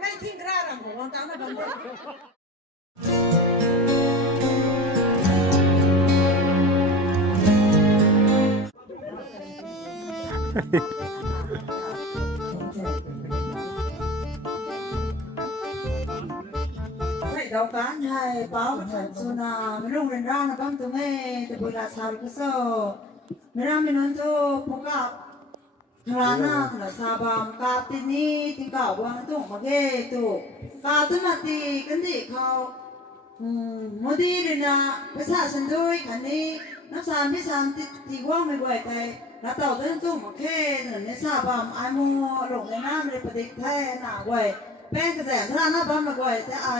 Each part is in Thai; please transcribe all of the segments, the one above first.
ไม่ทิ้งกระดังของตามมาบังคับเราการให้เป้าถัดสุนาไม่รู้เรื่องร่างนะบ้างตัวแม่แต่บุราชาลุกโซ่ไม่ร่างไม่นอนโตพวกกับทาราทาราซาบามกาตินีติกาวางตุ้งมาเกตุกาตุมาตีกันดิเขาโมดีเลยนะภาษาฉันด้วยคันนี้นักสารพิสานตีว่างไม่ไหวใจแล้วต่อต้นตุ้งมาเกเนี่ยในซาบามไอโมหลงในน้ำในประเด็กแท้หนาไหวแป้งกระแสทาราหน้าบ้านมาไหวแต่ไอ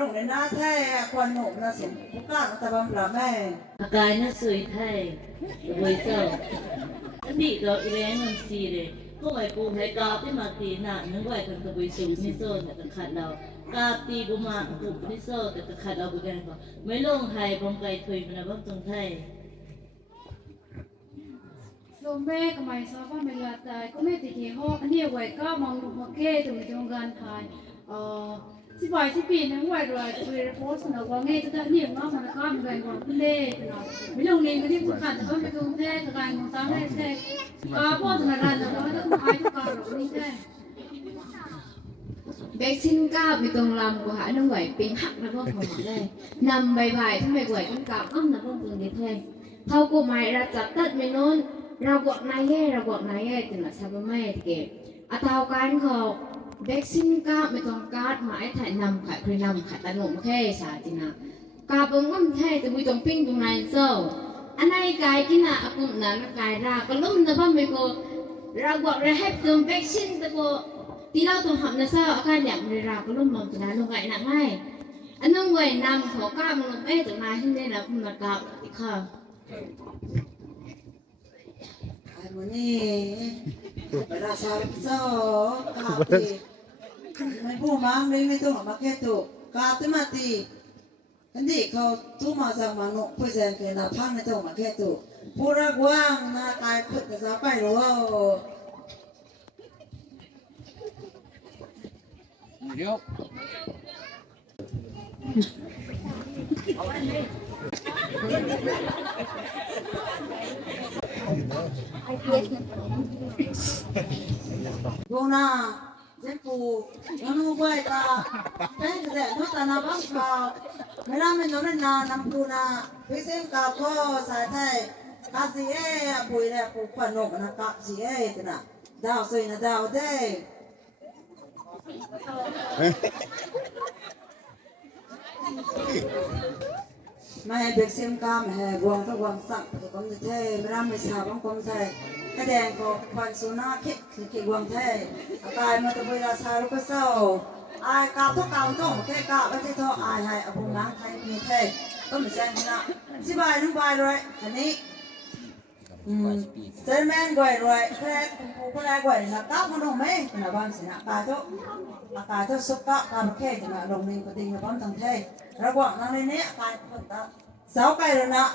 ลงในหน้าแท้ควันหนุ่มน่าสมผู้กล้าตะบังปลาแม่อากายน่าสวยไทยรวยเจ้าอันนี้ก็อีแรงมันซีเลยพวกไอ้ปูไอ้กาที่มาตีหนักนึกว่าคนกระบุยสูงนี่โซ่แต่ตะขัดเรากาตีบุมาปุบนี่โซ่แต่ตะขัดเราบุกันก็ไม่ลงไทยบงไก่ถอยมันบ้างตรงไทยโซเม่ก็ไม่ทราบว่าเวลาตายก็ไม่ติดเหตุอันนี้ไว้ก็มองดูมาเก้ตรงในโรงงานไทยสิบปีนึงไว้ด้วยคุยโพสต์นะว่าเงี้ยจะได้เนี่ยว่ามันก็มันเป็นของพี่เล่นะไม่ลงเรียนก็ที่ผู้ขัดก็ไปตรงแท้ตะการมองตามแท้แท้ก็พ่อธนาคารแต่ว่าต้องขายทุกการหรอกนี่แท้เบกซินก้าไปตรงลำกูหาหนุ่งไหวเป็นหักนะพ่อผมได้นำใบใบทั้งใบไหวทั้งกาบอ้อมนะพ่อตัวนี้แท้เท่ากูไม่เราจับตัดไม่น้นเราบอกนายแย่เราบอกนายแย่จึงละชาวแม่เก็บอาเท่าการเขาเบกซินก้าไม่ต้องการหมายถ่ายนำขายคือนำขายตะหนุ่มแค่ชาจินะกาบังอ้อมแท้จะมีตรงปิ้งตรงไหนเจ้าอันไหนกายกินอ่ะอากุ่มนั้นกายราก็ลุ่มนะพ่อไม่กูเราบอกเราให้ตรงเบกซินตะกูที่เราต้องทำนะเจ้าอาการอยากเรียราก็ลุ่มมองตัวนั้นลงไงหนักง่ายอันน้องไหวนำขอกล้ามันเอ๊ะตัวไหนที่ได้นะคุณมากราบอีกค่ะไอ้มันนี่เวลาชาลุกโซ่กาตีไม่พูดมั้งไม่ต้องมาแค่ตุกาตุมาตีอันนี้เขาทุ่มมาสั่งมาหนุเพื่อแสดงเกินหน้าพังไม่ต้องมาแค่ตุผู้รักว่างหน้ากายขุดแต่สาวไปหรือว่าเดี๋ยวพวกน่ะเจ้าปู่ยังรู้ไว้ตาแป้งแต่ทุกตาหน้าบ้างข่าวไม่น่าไม่นอนนานน้ำปูน่ะพิเศษกับพ่อสายไทยกาสีเอ๋ปุ๋ยแหละปู่ขวัญนกนะกาสีเอ๋ตัวน่ะดาวสวยนะดาวเด้ไม่เด็กเสียงกามแห่วงตะวังสักแต่ก็ไม่เท่ไม่ร่ำไม่สาวบางคนไทยกระแดงก็ควันสุนัขคิดคือเกี่ยวงเท่อากายมันจะเวลาชาลูกเศร้าอายกาทุกกาวต้องแค่กาไม่ใช่ท่ออายให้อภุนังไทยมีเท่ก็ไม่ใช่นะสิบายนึงบายเลยอันนี้เซนแมนก่อยเลยแค่ผู้คนแรกก่อยนะก้าวมันลงไม่ขนาดบ้านสินะกาทุกอากาศทุกสุกกะกาแค่จะมาลงในกติกาบ้านทั้งเท่ระหว่างนั้นในนี้อากาศคนตาสาวไก่เลยนะ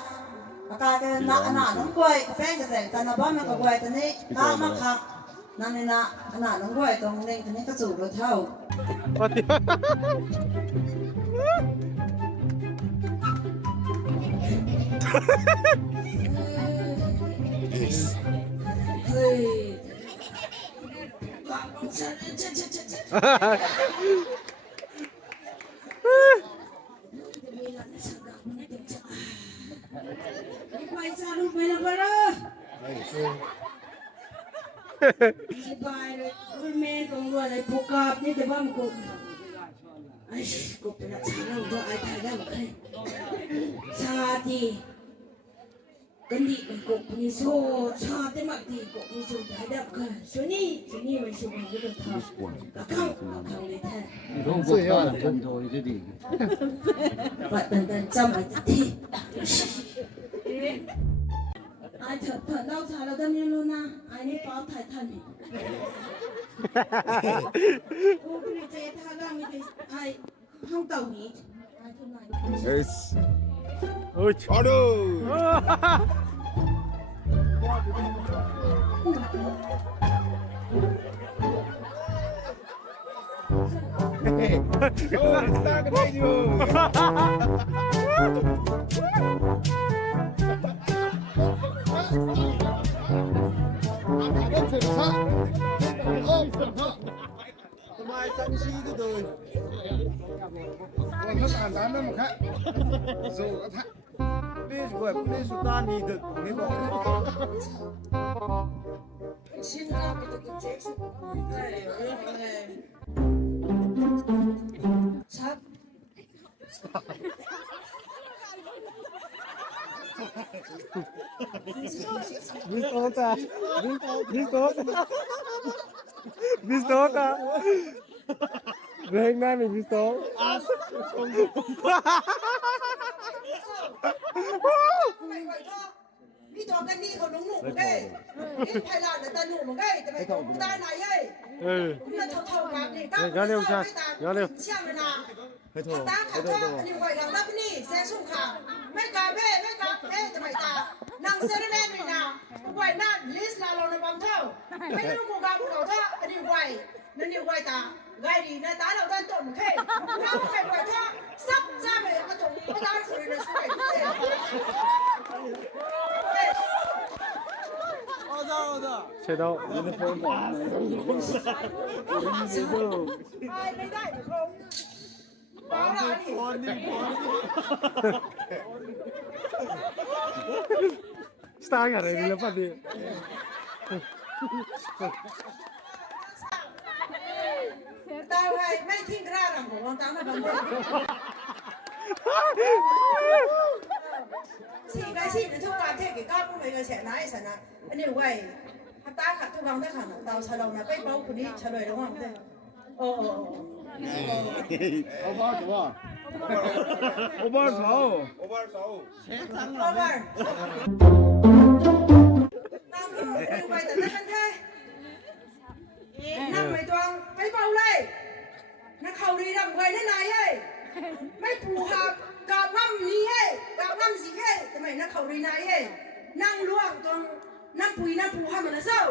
อากาศกันนะน้องกล้วยแป้งกระแสกันนะบ้านมันก็กล้วยตัวนี้ก้าวมาคักนั่นนี่นะน้องกล้วยตรงนี้ตัวนี้ก็สูงเลยเท่าเฮ้ยไปซาลูกไปแล้วไปเลยสบายเลยคุณแม่ตรงด้วยเลยผูกกับนี่แต่ว่ามันกูไอ้กูเป็นชาเราก็ไอ้ไทยได้หมดเลยชาดีกันดีมันกูนี่โซ่ชาแต่มาดีกูนี่โซ่ได้ดับกันส่วนนี้มันสุภาพก็ต้องทำแล้วเข้าเลยแท้ต้องพวกข้าคนโดยที่ดีบัดเดินจำไอ้ที่ไอ้เถิดเล่าชาเราได้ไม่รู้นะไอ้นี่ป้าไทยทันนี่โอ้คุณเจท่าล่างมีไอ้ห้องเต่าหนีไอ้ทุนไหนเฮ้ยโอ้ยชอดูส Start the video. Mai tăng sĩ từ từ. Còn nó tàn tán nó mà khác. Dù có thắt. Đi rồi cũng đi xuống tan đi được. Đi bỏ. 샵 Vistota. Vistota. Vistota. Vem na minha vistota.พี่จอกันนี่เขาหนุ่มๆเด้นี่ไทยลาวแต่หนุ่มๆเด้แต่ไม่ถูกได้ไหนเอ้ย นี่เท่าๆกันนี่ก็ไม่ตามเชื่อมันนะตาขัดท่ออันนี้ไว้กับรับนี่เสียสุขาไม่กาเบ้ไม่กาเอ๊ะจะไม่ตานางเซเรเน่นี่นะไว้นั่นลิสลาลงในปั๊มเท่าไม่รู้กูกากูเอาท่าอันนี้ไว้นั่นนี่ไว้ตาไงดีนะตาเราต้นต้นเข่น้ำไข่ไว้ท่าซับซ่าไปกระจกไม่ได้สุดเลยช่วยด้วย切到你的风暴。 ไม่ได้เดี๋ยวคงบ้าอะไรนี่ Star cara ini lepas dia. ตาไว้ไม่ทิ้งกระดาษของตาไม่บังคับสี่个系的就การเท给ก้าวผู้ไม่个钱拿一层啊，อันนี้ไว้ถ้าตาขัดทุกครั้งถ้าขัดดาวชะลองนะไปเป้าคนนี้ชะลอยระวังเด้อโอ้好吧，走吧。我帮手。โอ้บ้านตามที่นี่ไว้แต่ละกันแท้นั่งไม่ตวงไปเป้าเลยนักเขาดีดำไว้แน่นายเอ้ยไม่ผูกกาบง่ำนี้เอ้ยกาบง่ำสีเอ้ยทำไมนักเขาดีนายเอ้ยนั่งล่วงตรงนั่งปุยนั่งผูให้มันนะเซ้า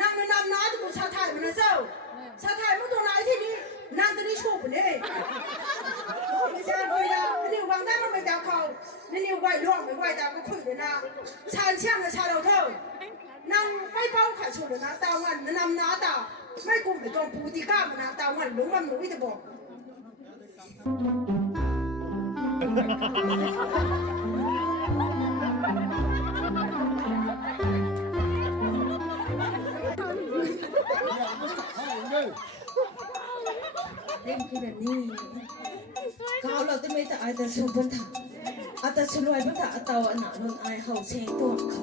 นั่งนำน้าตัวชาไทยมันนะเซ้าชาไทยมันตัวไหนที่นี่นั่งตัวนี้ชูปุ่นเอ้ยไม่ใช่คุยนะนี่วางได้มันไม่จับเขานี่ไว้ล่วงไม่ไว้จับก็คุยเลยนะชาเชี่ยงกับชาเราเท่านั่งไม่เป้าขาชูเลยนะตาวันนำน้าตาไม่กลุ่มไปตรงปูติก้ามันนะตาวันหลงมันหนูไม่จะบอก เล่นคือแบบนี้เขาเราจะไม่จะอาจจะชมพันธะอาจจะชลวยพันธะอาตาอันหนาโดนอายเขาเชงตัวเขา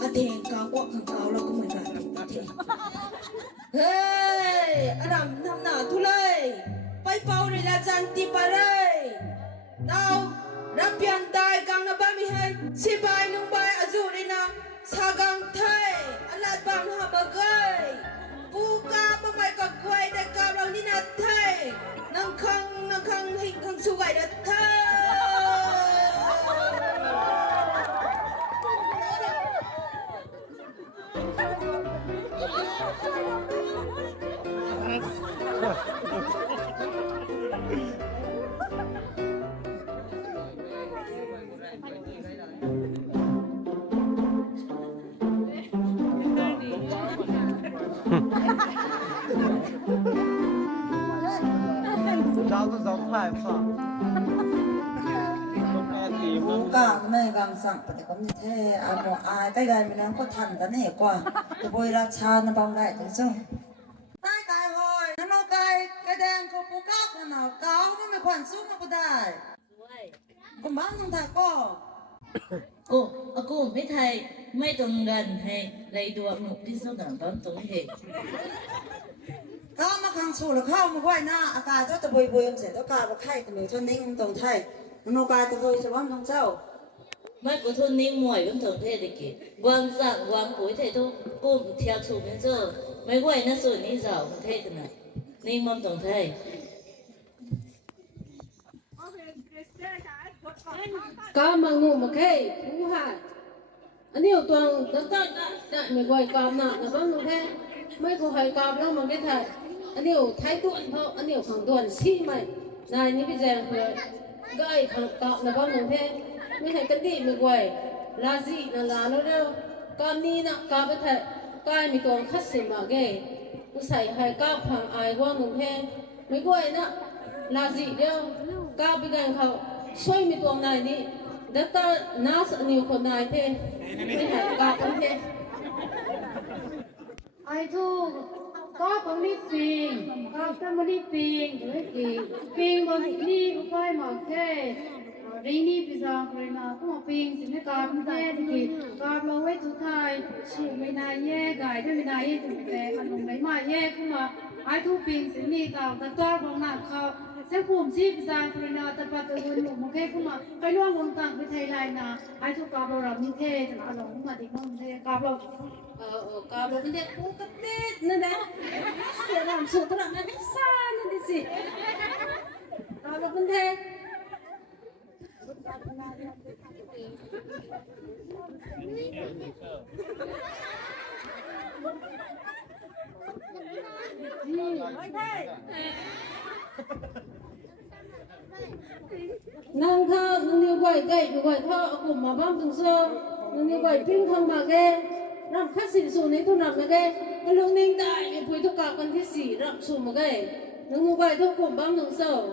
อาเทงกาวกของเขาเราก็เหมือนกันอาเทงเฮ้ยอารมณ์ทำหนาทุเลยไปเป่าในลาจันติปะเลยดาวรับยันตายกังนบามิให้สิบายนุ่งใบอาจูรินาสากังไทยอลาบังฮาบะเกยปูกาบะไม่กักไว้แต่กาเรานี่นาไทยนังคังหิงคังสวยนะไทย 找都找快放。 กูกางแม่กางสั่งปฏิกรรมนี่แท้อาโมอายใกล้ๆมีน้ำก็ทันกันแน่กว่าจะบริราชานะบางได้จังซึ่งใต้กายหอยนั่นเอาไก่กระแดงเขาปูกากน่ะเกาไม่มีควันสู้มาก็ได้ก็บ้านมึงถ่ายก็ กูไม่ไทยไม่ตรงกันให้เลยดวงหนุกที่สุดตอนตรงเหตุ ก้าวมาขังสู่แล้วเข้ามาไหวหน้าอากาศก็จะบวยเสร็จแล้วกาบไข่กันเลยจนนิ่งตรงไทยนั่นเอาไก่จะบวยจะว่างตรงเจ้า ไม่กูทุนนิ่งมวยก็ตรงเทศตะกี้วางสั่งวางปุ๋ยเททุกกูเที่ยวถูกเป็นเจ้าไม่ไหวนะส่วนนี้เจ้าเทศกันนะนิ่งมันตรงไทย Cá mang ngủ mà kê, phú hạt. Anh hiểu toàn tất tất đã, đã mình gọi cọp nọ là có ngủ thế. Mấy cô hỏi cọp đâu mà biết thật. anh yêu thái tuần thôi anh yêu khẳng tuần xí mày này như bây giờ gậy khẳng cọ là con mình thế mới hay cái gì mình quẩy là gì là nó đâu con ni nè con có thể cái mình còn khát xì mà ghê nó xài hay cao phẳng ai qua mình thế mới quẩy nè là gì đâu cao bây giờเขาช่วยมีตัวไหนนี่ดัตตาน่าสนิวคนไหนเท่ไม่หายกาคนเท่ ai thu có con đi phiền có tâm đi phiền rồi thì phiền mà đi cũng coi mà kê đi đi bây giờ rồi mà cũng mà phiền thì nó cọp thế thì cọp lâu ấy tụi thầy chịu mấy này nhé gài cho mấy này thì về ăn uống mấy mà nhé cũng mà ai thu phiền thì đi tàu ta toa bằng nặngเขาsẽ phùm chi bây giờ rồi nào ta bắt đầu một một cái cũng mà cái loang vòng tặng với thầy lại là ai thu cọp lâu làm như thế thì nó cũng mà thì không thế cọp lâu cọp lâu như thế cũng cái tết nữa đấy để làm sự tôi làm cái xa như thế gì cọp lâu như thế nàng thơ nàng yêu quậy gậy quậy thơ cùng mà băm từng sơ nàng yêu quậy kinh không mà ghê làm khát xịn xù này tôi làm mà ghê cái lượng ninh đại thì quý tôi cả con thiết xỉ làm xù mà ghê nàng yêu quậy thơ cùng băm từng sơ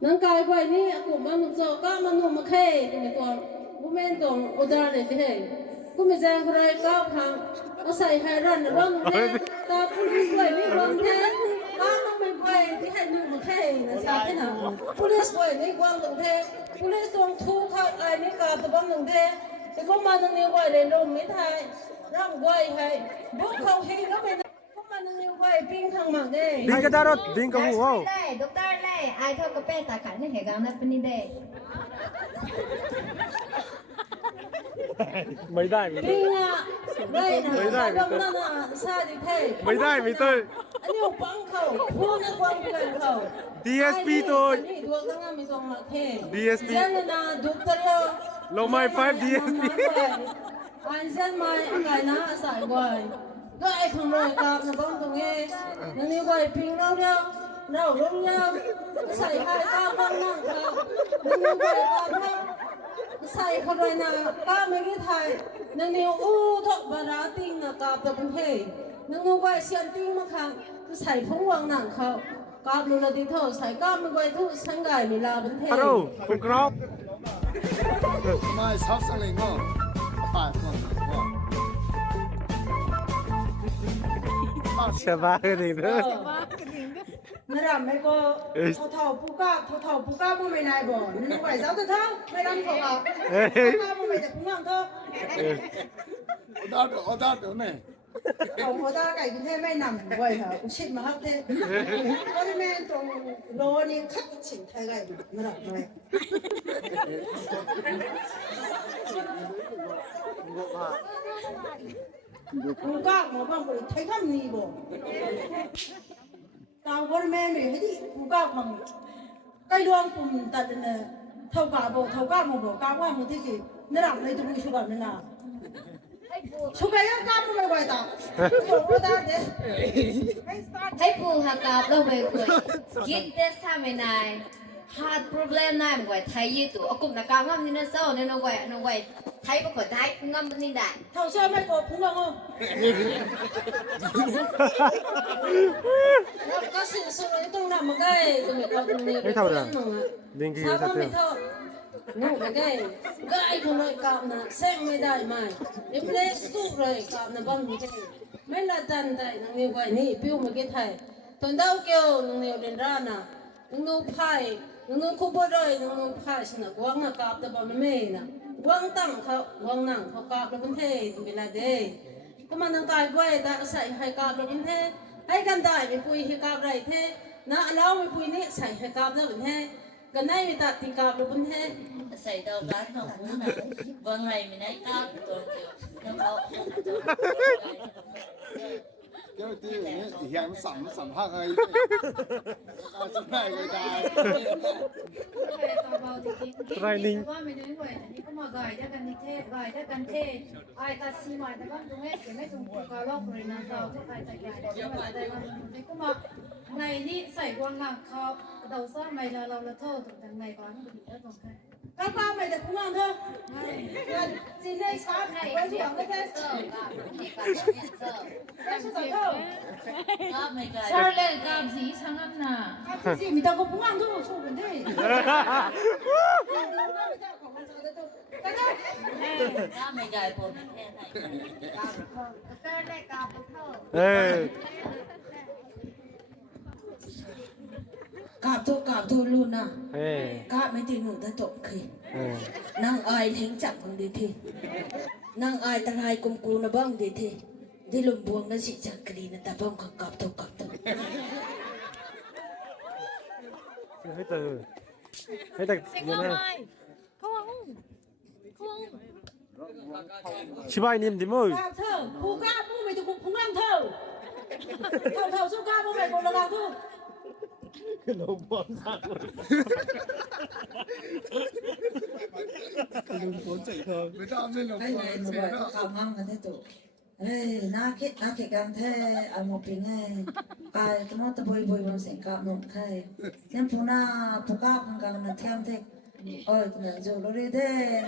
nàng cài quậy ní cùng băm từng sơ các mà nụ mà khê thì mình còn bố men còn ô đa này thế cũng mình giang cái này cao hàng nó xài hai lần nó băm thế ta cũng đi quậy đi băm thế mình quay thì hẹn được một thế là sao thế nào police quay này quăng từng thế policeต้องทุกเข้าไอ้นี่กาตะบังtừng thế thì có mà từng nhiều quay để lùm mấy thai răng quay hay bước không hay nó bên có mà từng nhiều quay pin thằng mà đây Din ka darot, din ka wow. Doktor lai, ai thọ ka pe ta kan he gang na pani de. Mấy đại mình pin à đây là sao băng là sao thì thế mấy đại mình tôi anh nhiều băng khẩu buông nó quăng cái khẩu DSP tôiนี่ดวงตั้งมีตรงมาเท DSP เจนนะดุตรย Low my 5 DSP อันเจนมาไงนะสายไวก็ไอ้ขโมยกับนะบ้องตรงนี้นั่นนี่ไวพิงเราเนี่ยเราลงเนี่ยใส่ไข่ก้าวบ้างนั่งเขานั่นนี่ไวก้าวเนี่ยใส่คนไรนะก้าวไม่กี่ไทยนั่นนี่อู้ทบบาราติงนะกับตะเป็นเทนั่นนี่ไวเสียนติงมาขังก็ใส่พงวังนั่งเขากับนูนาดีเท่าใส่กับไม่ไวทุกสังไก่มีลาเป็นเท Hello,คุณครับ ไม่ชอบสังเลยก็ปาดก่อนว่า สบายดีเด้อ 那让美国头头不搞，头头不搞不没来不，你外早头头没让头啊，搞不没得不让头， เอาด้านเดี๋ยวนี่ 我大概今天没拿不会哈，我吃嘛好的，我这边从罗尼看清太个，那让对。不搞我帮我太看你不。cao có men rồi hết đi cũng cao bằng cây đoan cùng tận là thâu cả một bộ cao qua một thế kỷ nó làm lấy tụi số gần nào số cái cao không phải quay tao chỗ ta thế ให้ปูหากาบเราไปคุยคิดแต่ซาไม่นาย hard problem นายมันไว้ไทยยืดตัวกุมนักการงามนี่นะเจ้าเนี่ยน้องไว้ไทยประกวดไทยงามนี่ได้ thâu chơi mấy cô cũng không nó có sự sự ấy tôi làm một cái tôi mới có nhiều Cái thầu là Din kia sao thật không sự bị thâu ngủ cái không nói cạo nè xem mấy đại mày nếu lấy tụ rồi cạo nè băng thế mấy là tàn tại nó nhiều cái này piu một cái thầy tuần đầu kêu nó nhiều đến ra nè nó phai nó khu bờ rồi nó phai xin là quăng là cạo tập bằng mê nè quăng tăngเขาquăng nặngเขาcạo được vấn đề thì là đâyก็มันตั้งกายไว้แต่ใส่ให้กาบเราเป็นเทให้กันได้ไม่ปุยให้กาบไรเทนะเราไม่ปุยนี่ใส่ให้กาบเราเป็นเทกันได้ไม่ตัดที่กาบเราเป็นเท Xảy đầu bán không cũng là vâng này mình ấy cao của tôi kiểu nó có cái tí này hiện sắm hắc hay cái này người ta ไรลิงว่าไม่ได้ไหวอันนี้ก็มาไก่ได้กันนิเทศไก่ได้กันเทศไอ้ตัดสีใหม่แต่ว่าตรงนี้เก็บไม่ตรงกับการลอกเลยนะเราถ้าใครจะใหญ่ได้ก็มาได้กันนี่ก็มาในนี้ใส่กวางหนักเขาเราสร้างไม่เราละเท่าตรงทางในบ้านก็ดีแล้วตรงนี้ Các ba mày được cũng ngon thôi. Xin đây sao này quay xuống cái thế. Cái sao thôi. ก็ไม่ไกล ชาเลนกับสีช่างนั้นน่ะ Cái gì mình tao cũng ngon thôi, không vấn đề. Cái đó. ก็ไม่ไกลโปรดแค่ไหน ก็ได้กับเท่า เออ Cạp thôi luôn à. เออ Cạp mấy tiền nụ ta trộm khi. เออ Năng ai thính chậm bằng đi thi. Năng ai ta hai cùng cú nó băng đi thi. Đi lùm buông nó chỉ chẳng cái đi nó ta bông còn cạp thôi. ให้ตื่นให้ตื่นเดี๋ยวนะชิบายนิ่มดิมั้ย Cạp thơ, cú cạp bố mày tụi cũng phúng lăng thơ. Thầu số cạp bố mày còn là lăng thôi. ลมบอลสักเลยลมบอลใส่ทอง người ta nên là Cái này mà gọi có khảo ngang cái thế tụ. Ê, na kết gan thế, à một bình ấy. Cái nó tự bồi bằng sảnh cạp nộm khai. Nên phụ ca bằng càng là thêm thế. Ôi, tụi mình dù nó đi thế.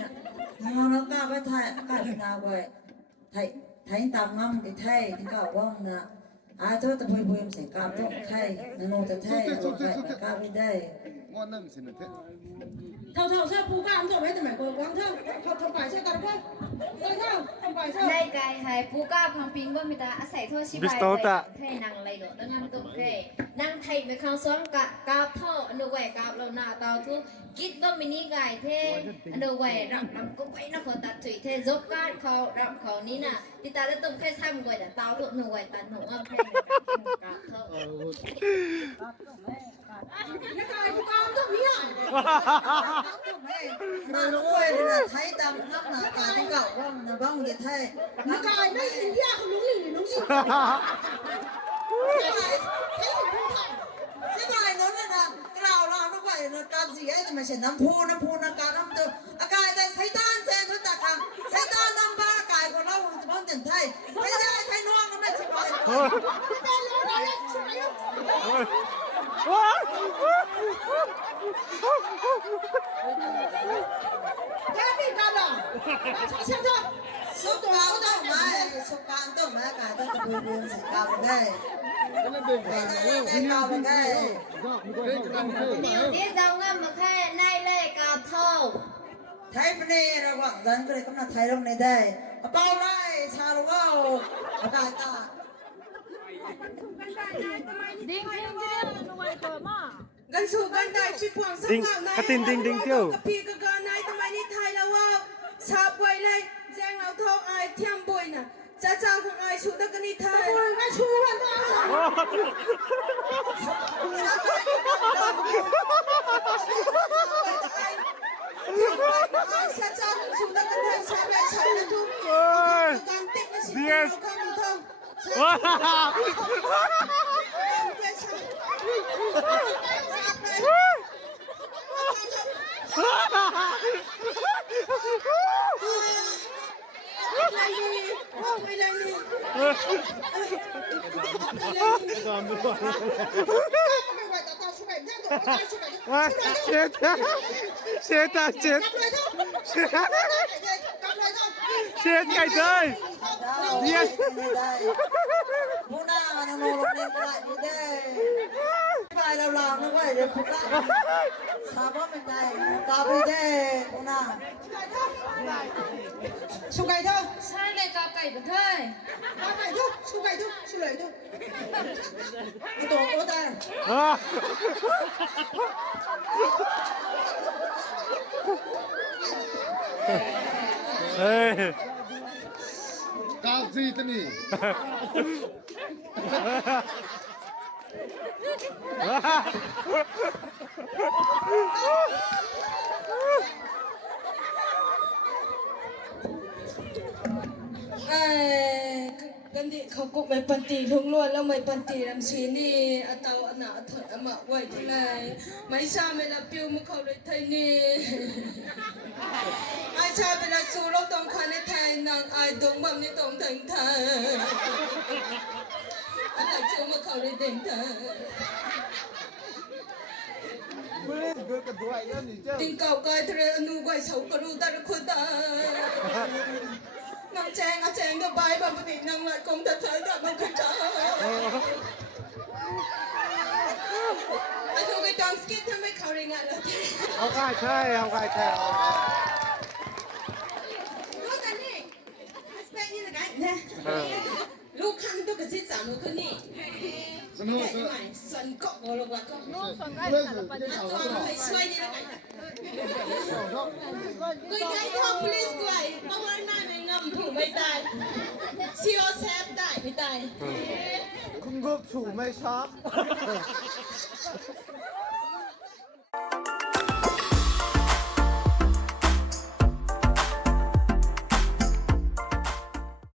Nó ca với cái nào vậy. Thấy tạm ngâm cái thay, thì cảo bông nè. À, thôi tự bồi bằng sảnh cạp nộm khai. Nó tự thay, rồi vậy, ca với đây. ngon lắm xin được thế Thầu sao cú cạp rồi mấy tụi mày còn quăng thơ. Thầu phải sao cạp quá. Đây sao? Thầu phải sao? ได้ไก่หายปูก้าพังปิงว่ามีตาอาศัยทั่วชิบายเท่นางไรโดดนางตุกเท่นางไทยไปข้างซ้อมกะกาบท่ออนุไวกาบเราหน้าตาทุกคิดว่ามินิไก่เท่อนุไวรำก็ไว้นักขอตัดถุยเท่ยกการเขารำเขานี้น่ะติตาแล้วตุกแค่ซ้ำไว้แต่ตาทุกหนูไวตัดหนูอ้อมเท่กาบท่อ Cái cài cú cạp thôi mía. Mà nó quên là thấy tầm ngâm là cả cái cậu bông là bông vậy thay. Nó cài mấy India không đúng gì đúng gì. Thế này nó là cái nào nó gọi là cam gì ấy thì mà sẽ nắm phu nó cá nắm từ à cái đây thấy tan xem chúng ta khang thấy tan năm ba cái của nó thì bông tiền thay thấy ra thấy noang nó mới chỉ gọi Thế bị cạp à? Xem thôi. số cam đâu mà cái tôi tự buồn sẽ cam ở đây cái này đừng đây cam ở đây เดี๋ยวนี้เราเงินมาแค่ในเลยกับเท่า thấy bên đây là quảng dân cái này cũng là thấy trong này đây bao đây sao đúng không cái ta ดิ้งดิ้งดิ้งหน่วยตัวมา Gần sủ gần đại phi quảng sắc Đinh, mạo này. cái tin đinh tiêu. Phi cơ cơ này tụi mày đi thay là wow. Sao quay lên, giang áo thâu ai thiêm bụi nè. Chá chào không ai sủ đất cái đi thay. Bụi ngay sủ lần đó. Chá chào không sủ đất cái thay, sao lại sao lại thu. Ôi. Càng tích nó xịt Yes. nó không được thông. chết ngày trời yes Bố nào mà nó ngồi lên lại như thế bài nào làm nó vậy được không ta sao có mình này ta đi thế bố nào Su gầy thôi. ใช่เลยกับไก่บุกเท่ Ba gầy thôi, su gầy thôi, su lầy thôi. Cái tổ của ta. à. Ê. cao gì thế nhỉ กันดิเขากุไม่ปันตีทุ่งล้วนแล้วไม่ปันตีลำชีนี่อาเตาอนาเถอะมาไว้ที่ไหนไม่ชาไม่ละปิวมาเขาเลยไทยนี่ไอชาเป็นสู้รบตรงคันในไทยนางไอดงบัมในตรงถึงไทยอะไรเชื่อมาเขาเลยเด่นเธอ Please go to the right one. tình cầu coi thế nu quay xấu có đủ ta được khôn ta nằm chèn cái bài mà mình định nằm lại công thật thấy thật mà không trả anh thu cái trang skit thêm mấy khẩu đi ngại là เอาใกล้ใช่เอาใกล้ใช่ lúc anh đi aspect như là cái nè lúc khăn tôi cái xích giảm luôn đi cái này xuân cọ vào lục là cọ phải xoay như thế này người cái thằng police quay bao nhiêu năm mình ngầm thủ mấy tài siêu xếp đại mấy tài Không gộp thủ mấy shop.